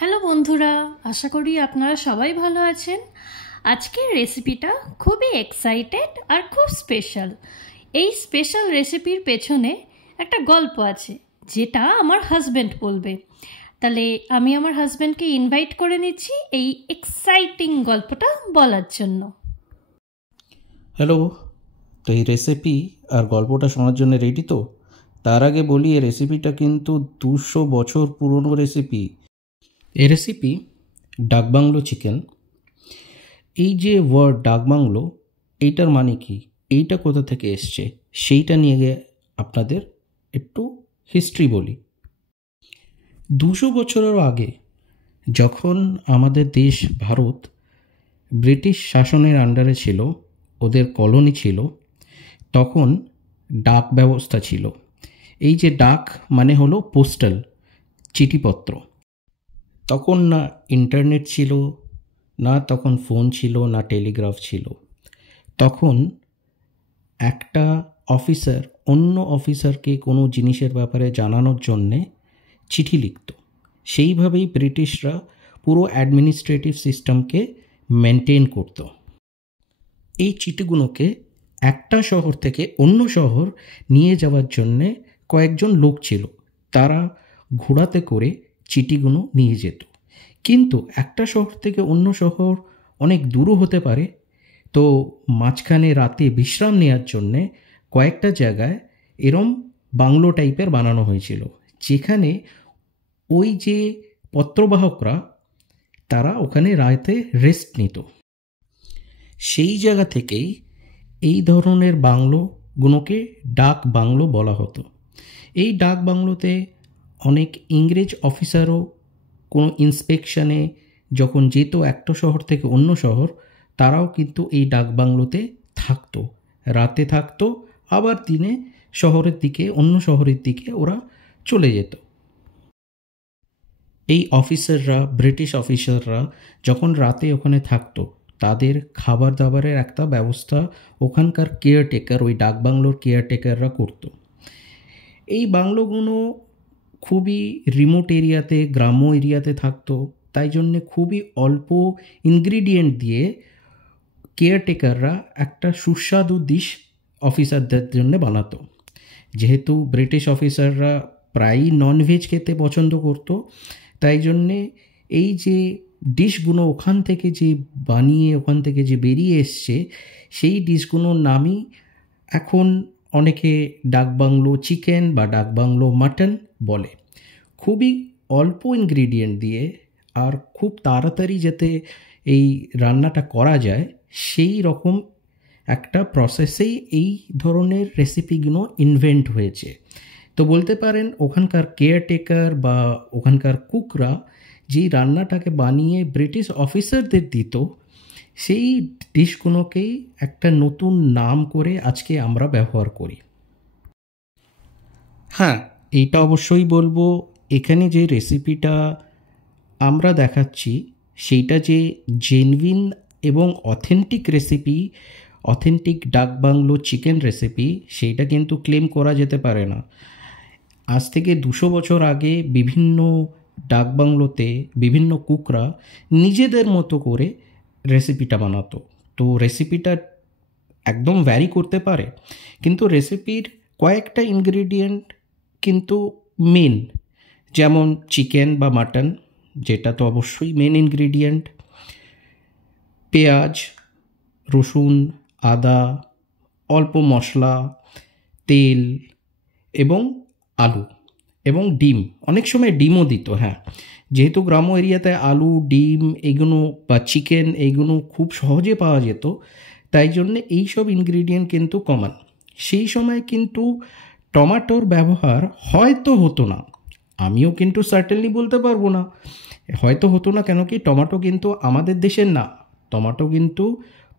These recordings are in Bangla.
হ্যালো বন্ধুরা, আশা করি আপনারা সবাই ভালো আছেন। আজকের রেসিপিটা খুবই এক্সাইটেড আর খুব স্পেশাল। এই স্পেশাল রেসিপির পেছনে একটা গল্প আছে, যেটা আমার হাজব্যান্ড বলবে। তাহলে আমি আমার হাজব্যান্ডকে ইনভাইট করে নিচ্ছি এই এক্সাইটিং গল্পটা বলার জন্য। হ্যালো, তো এই রেসিপি আর গল্পটা শোনার জন্য রেডি তো? তার আগে বলি, এই রেসিপিটা কিন্তু 200 বছর পুরনো রেসিপি। এই রেসিপি ডাকবাংলো চিকেন। এই যে ওয়ার্ড ডাকবাংলো, এইটার মানে কি, এইটা কোথা থেকে এসছে, সেইটা নিয়ে গিয়ে আপনাদের একটু হিস্ট্রি বলি। 200 বছরেরও আগে, যখন আমাদের দেশ ভারত ব্রিটিশ শাসনের আন্ডারে ছিল, ওদের কলোনি ছিল, তখন ডাক ব্যবস্থা ছিল। এই যে ডাক মানে হলো পোস্টাল, চিঠিপত্র। তখন না ইন্টারনেট ছিল, না তখন ফোন ছিল, না টেলিগ্রাফ ছিল। তখন একটা অফিসার অন্য অফিসারকে কোনো জিনিসের ব্যাপারে জানানোর জন্যে চিঠি লিখত। সেইভাবেই ব্রিটিশরা পুরো অ্যাডমিনিস্ট্রেটিভ সিস্টেমকে মেনটেন করত। এই চিঠিগুলোকে একটা শহর থেকে অন্য শহর নিয়ে যাওয়ার জন্যে কয়েকজন লোক ছিল, তারা ঘোড়াতে করে চিঠিগুলো নিয়ে যেত। কিন্তু একটা শহর থেকে অন্য শহর অনেক দূরও হতে পারে, তো মাঝখানে রাতে বিশ্রাম নেওয়ার জন্যে কয়েকটা জায়গায় এরম বাংলো টাইপের বানানো হয়েছিল, যেখানে ওই যে পত্রবাহকরা তারা ওখানে রাতে রেস্ট নিত। সেই জায়গা থেকেই এই ধরনের বাংলোগুলোকে ডাক বাংলো বলা হতো। এই ডাক বাংলোতে অনেক ইংরেজ অফিসারও কোনো ইন্সপেকশানে যখন যেত একটা শহর থেকে অন্য শহর, তারাও কিন্তু এই ডাক বাংলোতে থাকতো, রাতে থাকতো, আবার দিনে শহরের দিকে, অন্য শহরের দিকে ওরা চলে যেত। এই অফিসাররা, ব্রিটিশ অফিসাররা যখন রাতে ওখানে থাকতো, তাদের খাবার দাবারের একটা ব্যবস্থা ওখানকার কেয়ারটেকার, ওই ডাক বাংলোর কেয়ারটেকাররা করতো। এই বাংলোগুলো খুবই রিমোট এরিয়াতে, গ্রাম্য এরিয়াতে থাকতো, তাই জন্যে খুবই অল্প ইনগ্রিডিয়েন্ট দিয়ে কেয়ারটেকাররা একটা সুস্বাদু ডিশ অফিসারদের জন্য বানাতো। যেহেতু ব্রিটিশ অফিসাররা প্রায়ই ননভেজ খেতে পছন্দ করতো, তাই জন্যে এই যে ডিশগুলো ওখান থেকে যে বানিয়ে, ওখান থেকে যে বেরিয়ে এসছে, সেই ডিশগুলোর নামই এখন অনেকে ডাকবাংলো চিকেন বা ডাকবাংলো মাটন বলে। খুবই অল্প ইনগ্রিডিয়েন্ট দিয়ে আর খুব তাড়াতাড়ি যাতে এই রান্নাটা করা যায়, সেই রকম একটা প্রসেসেই এই ধরনের রেসিপিগুলো ইনভেন্ট হয়েছে। তো বলতে পারেন ওখানকার কেয়ারটেকার বা ওখানকার কুকরা যেই রান্নাটাকে বানিয়ে ব্রিটিশ অফিসারদের দিত, সেই ডিশগুলোকেই একটা নতুন নাম করে আজকে আমরা ব্যবহার করি। হ্যাঁ, এইটা অবশ্যই বলবো, এখানে যে রেসিপিটা আমরা দেখাচ্ছি সেইটা যে জেনুইন এবং অথেন্টিক রেসিপি, অথেন্টিক ডাক বাংলো চিকেন রেসিপি, সেইটা কিন্তু ক্লেম করা যেতে পারে না। আজ থেকে 200 বছর আগে বিভিন্ন ডাক বাংলোতে বিভিন্ন কুকরা নিজেদের মতো করে রেসিপিটা বানাতো। তো রেসিপিটা একদম ভ্যারি করতে পারে, কিন্তু রেসিপির কয়েকটা ইনগ্রিডিয়েন্ট কিন্তু মেন, যেমন চিকেন বা মাটন, যেটা তো অবশ্যই মেন ইনগ্রিডিয়েন্ট, পেঁয়াজ, রসুন, আদা, অল্প মশলা, তেল এবং আলু এবং ডিম। অনেক সময় ডিমও দিত। হ্যাঁ, যেহেতু গ্রাম্য এরিয়াতে আলু, ডিম এগুলো বা চিকেন এইগুলো খুব সহজে পাওয়া যেত, তাই জন্যে এইসব ইনগ্রিডিয়েন্ট কিন্তু কমন। সেই সময় কিন্তু টমেটোর ব্যবহার হয়তো হতো না, আমিও কিন্তু সার্টেনলি বলতে পারবো না হয়তো হতো না, কেন কি টমেটো কিন্তু আমাদের দেশের না, টমেটো কিন্তু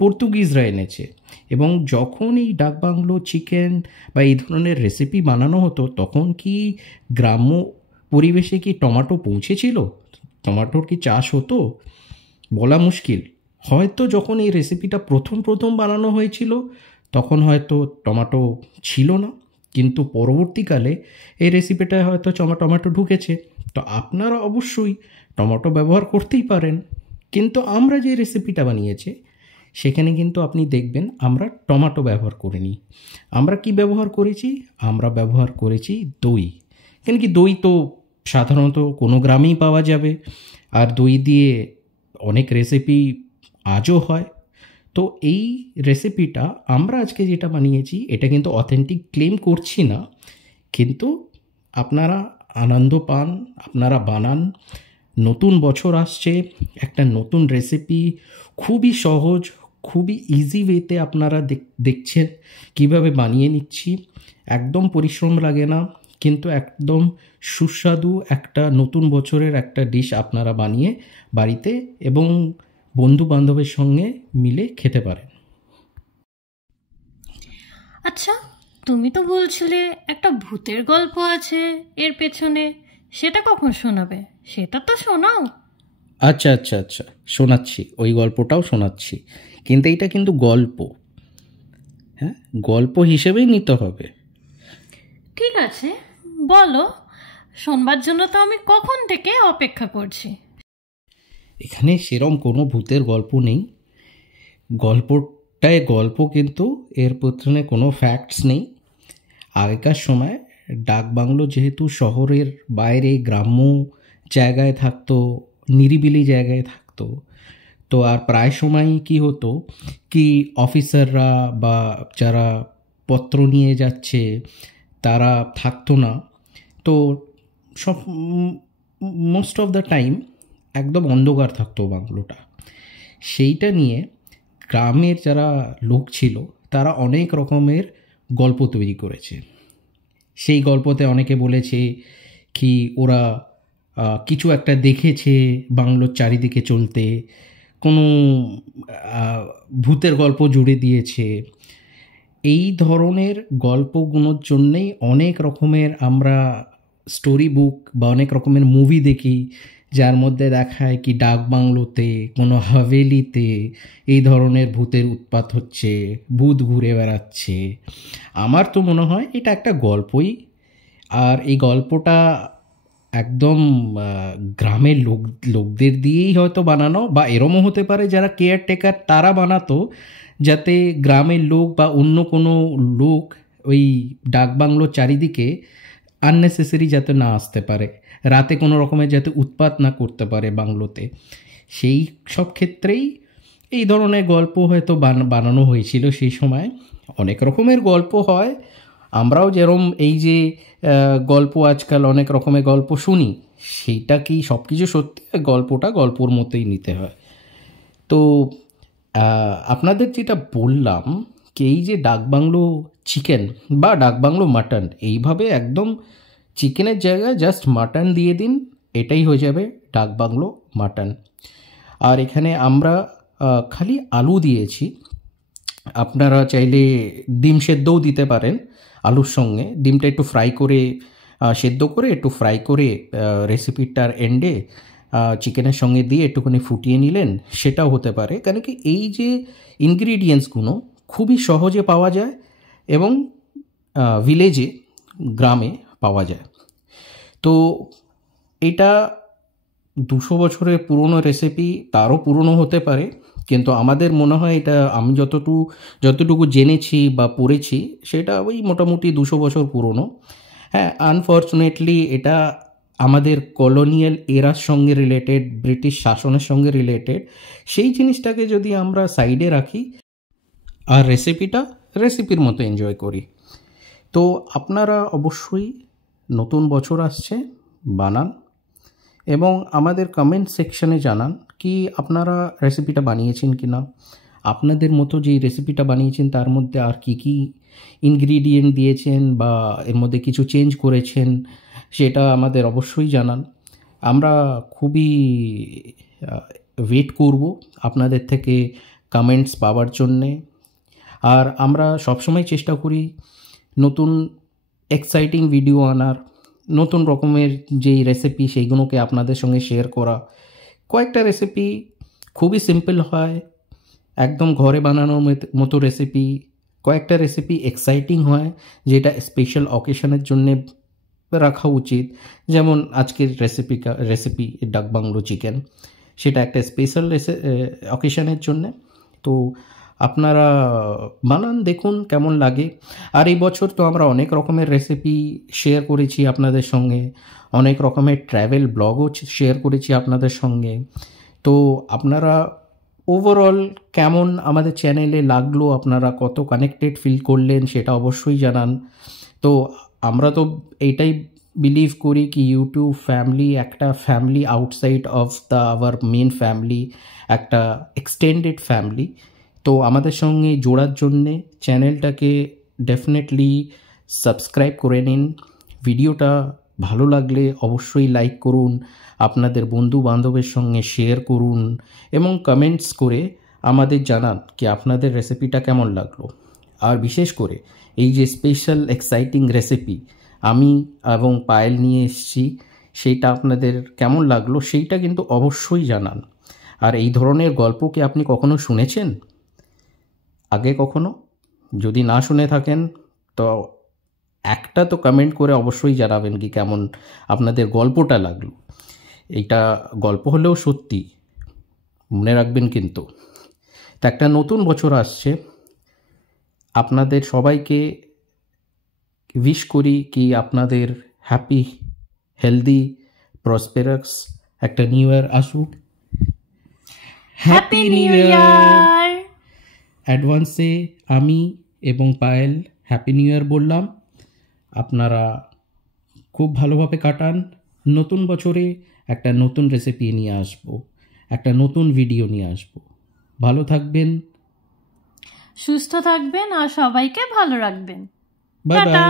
পর্তুগিজরা এনেছে। এবং যখন এই ডাক বাংলো চিকেন বা এই ধরনের রেসিপি বানানো হতো, তখন কি গ্রাম্য পরিবেশে কি টমেটো পৌঁছেছিল? টমেটোর কি চাষ হতো? বলা মুশকিল। হয়তো যখন এই রেসিপিটা প্রথম প্রথম বানানো হয়েছিল, তখন হয়তো টমেটো ছিল না, কিন্তু পরবর্তীকালে এই রেসিপিটায় হয়তো টমেটো ঢুকেছে, তো আপনারা অবশ্যই টমেটো ব্যবহার করতেই পারেন, কিন্তু আমরা যে রেসিপিটা বানিয়েছি সেখানে কিন্তু আপনি দেখবেন আমরা টমেটো ব্যবহার করিনি। আমরা কি ব্যবহার করেছি? আমরা ব্যবহার করেছি দই। কেন কি, দই তো সাধারণত কোনো গ্রামেই পাওয়া যাবে, আর দই দিয়ে অনেক রেসিপি আজও হয়। তো এই রেসিপিটা আমরা আজকে যেটা বানিয়েছি এটা কিন্তু অথেন্টিক ক্লেম করছি না, কিন্তু আপনারা আনন্দ পান, আপনারা বানান। নতুন বছর আসছে, একটা নতুন রেসিপি, খুবই সহজ, খুবই ইজি ওয়েতে আপনারা দেখছেন কিভাবে বানিয়ে নিচ্ছি। একদম পরিশ্রম লাগে না, কিন্তু একদম সুস্বাদু একটা নতুন বছরের একটা ডিশ আপনারা বানিয়ে বাড়িতে এবং বন্ধু বান্ধবের সঙ্গে মিলে খেতে পারেন। আচ্ছা, তুমি তো বলছিলে একটা ভূতের গল্প আছে এর পেছনে, সেটা কখন শোনাবে? সেটা তো শোনাও। আচ্ছা আচ্ছা আচ্ছা, শোনাচ্ছি, ওই গল্পটাও শোনাচ্ছি, কিন্তু এইটা কিন্তু গল্প, হ্যাঁ, গল্প হিসেবেই নিতে হবে। ঠিক আছে, বলো, শোনবার জন্য তো আমি কখন থেকে অপেক্ষা করছি। এখানে সেরম কোনো ভূতের গল্প নেই, গল্পটায় গল্প, কিন্তু এর পেছনে কোনো ফ্যাক্টস নেই। আগেকার সময় ডাকবাংলো যেহেতু শহরের বাইরে গ্রাম্য জায়গায় থাকতো, নিরিবিলি জায়গায় থাকতো, তো আর প্রায় সময়ই কী হতো কি, অফিসাররা বা যারা পত্র নিয়ে যাচ্ছে তারা থাকতো না। তো সব মোস্ট অফ দ্য টাইম একদম অন্ধকার থাকতো বাংলোটা। সেইটা নিয়ে গ্রামের যারা লোক ছিল তারা অনেক রকমের গল্প তৈরি করেছে। সেই গল্পতে অনেকে বলেছে কি ওরা কিছু একটা দেখেছে বাংলোর চারিদিকে চলতে, কোনো ভূতের গল্প জুড়ে দিয়েছে। এই ধরনের গল্পগুলোর জন্যেই অনেক রকমের আমরা স্টোরি বুক বা অনেক রকমের মুভি দেখি, যার মধ্যে দেখায় কি ডাকবাংলোতে, কোনো হাভেলিতে এই ধরনের ভূতের উৎপাত হচ্ছে, ভূত ঘুরে বেড়াচ্ছে। আমার তো মনে হয় এটা একটা গল্পই, আর এই গল্পটা একদম গ্রামের লোকদের দিয়েই হয়তো বানানো, বা এরমও হতে পারে যারা কেয়ারটেকার তারা বানাতো, যাতে গ্রামের লোক বা অন্য কোনো লোক ওই ডাকবাংলোর চারিদিকে আননেসেসারি যাতে না আসতে পারে, রাতে কোনো রকমের যাতে উৎপাত না করতে পারে বাংলোতে। সেই সব ক্ষেত্রেই এই ধরনের গল্প হয়তো বানানো হয়েছিল সেই সময়। অনেক রকমের গল্প হয়, আমরাও যেরম এই যে গল্প আজকাল অনেক রকমের গল্প শুনি, সেইটা কি সব কিছু সত্যি? গল্পটা গল্পর মতোই নিতে হয়। তো আপনাদের যেটা বললাম কি, এই যে ডাকবাংলো চিকেন বা ডাকবাংলো মাটন, এইভাবে একদম চিকেনের জায়গায় জাস্ট মাটন দিয়ে দিন, এটাই হয়ে যাবে ডাকবাংলো মাটন। আর এখানে আমরা খালি আলু দিয়েছি, আপনারা চাইলে ডিম সেদ্ধও দিতে পারেন আলুর সঙ্গে। ডিমটা একটু ফ্রাই করে, সেদ্ধ করে একটু ফ্রাই করে রেসিপিটার এন্ডে চিকেনের সঙ্গে দিয়ে একটুখানি ফুটিয়ে নিলেন, সেটাও হতে পারে। কেন কি এই যে ইনগ্রিডিয়েন্টসগুলো খুবই সহজে পাওয়া যায় এবং ভিলেজে, গ্রামে পাওয়া যায়। তো এটা 200 বছরের পুরনো রেসিপি, তারও পুরনো হতে পারে, কিন্তু আমাদের মনে হয় এটা, আমি যতটুকু জেনেছি বা পড়েছি, সেটা ওই মোটামুটি 200 বছর পুরনো। হ্যাঁ, আনফর্চুনেটলি এটা আমাদের কলোনিয়াল এরার সঙ্গে রিলেটেড, ব্রিটিশ শাসনের সঙ্গে রিলেটেড। সেই জিনিসটাকে যদি আমরা সাইডে রাখি আর রেসিপির মতো এনজয় করি, তো আপনারা অবশ্যই নতুন বছর আসছে, বানান এবং আমাদের কমেন্ট সেকশনে জানান কি আপনারা রেসিপিটা বানিয়েছেন কি না, আপনাদের মতো যেই রেসিপিটা বানিয়েছেন তার মধ্যে আর কি কি ইনগ্রিডিয়েন্ট দিয়েছেন বা এর মধ্যে কিছু চেঞ্জ করেছেন, সেটা আমাদের অবশ্যই জানান। আমরা খুবই ওয়েট করব আপনাদের থেকে কমেন্টস পাওয়ার জন্যে। আর আমরা সবসময় চেষ্টা করি নতুন এক্সাইটিং ভিডিও আনার, নতুন রকমের যেই রেসিপি সেইগুলোকে আপনাদের সঙ্গে শেয়ার করা। কয়েকটা রেসিপি খুবই সিম্পল হয়, একদম ঘরে বানানোর মতো রেসিপি। কয়েকটা রেসিপি এক্সাইটিং হয়, যেটা স্পেশাল অকেশনের জন্যে রাখা উচিত। যেমন আজকের রেসিপি ডাক বাংলো চিকেন, সেটা একটা স্পেশাল অকেশনের জন্যে। তো আপনারা বানান, দেখুন কেমন লাগে। আর এই বছর তো আমরা অনেক রকমের রেসিপি শেয়ার করেছি আপনাদের সঙ্গে, অনেক রকমের ট্র্যাভেল ব্লগও শেয়ার করেছি আপনাদের সঙ্গে। তো আপনারা ওভারঅল কেমন আমাদের চ্যানেলে লাগলো, আপনারা কত কানেক্টেড ফিল করলেন সেটা অবশ্যই জানান। তো আমরা তো এইটাই বিলিভ করি কি ইউটিউব ফ্যামিলি একটা family outside of the our main family, একটা এক্সটেন্ডেড ফ্যামিলি। তো আমাদের সঙ্গে জোড়ার জন্যে চ্যানেলটাকে ডেফিনেটলি সাবস্ক্রাইব করে নিন। ভিডিওটা ভালো লাগলে অবশ্যই লাইক করুন, আপনাদের বন্ধু বান্ধবের সঙ্গে শেয়ার করুন এবং কমেন্টস করে আমাদের জানান কি আপনাদের রেসিপিটা কেমন লাগলো। আর বিশেষ করে এই যে স্পেশাল এক্সাইটিং রেসিপি আমি এবং পায়েল নিয়ে এসেছি, সেইটা আপনাদের কেমন লাগলো সেইটা কিন্তু অবশ্যই জানান। আর এই ধরনের গল্প কি আপনি কখনো শুনেছেন আগে কখনো? যদি না শুনে থাকেন তো একটা তো কমেন্ট করে অবশ্যই জানাবেন কি কেমন আপনাদের গল্পটা লাগলো। এইটা গল্প হলেও সত্যি, মনে রাখবেন কিন্তু। তো একটা নতুন বছর আসছে, আপনাদের সবাইকে উইশ করি কি আপনাদের হ্যাপি, হেলদি, প্রসপেরাস একটা নিউ ইয়ার আসুক। Happy new year! অ্যাডভান্সে আমি এবং পায়েল হ্যাপি নিউ ইয়ার বললাম। আপনারা খুব ভালোভাবে কাটান। নতুন বছরে একটা নতুন রেসিপি নিয়ে আসবো, একটা নতুন ভিডিও নিয়ে আসবো। ভালো থাকবেন, সুস্থ থাকবেন আর সবাইকে ভালো রাখবেন। Bye bye. টাটা!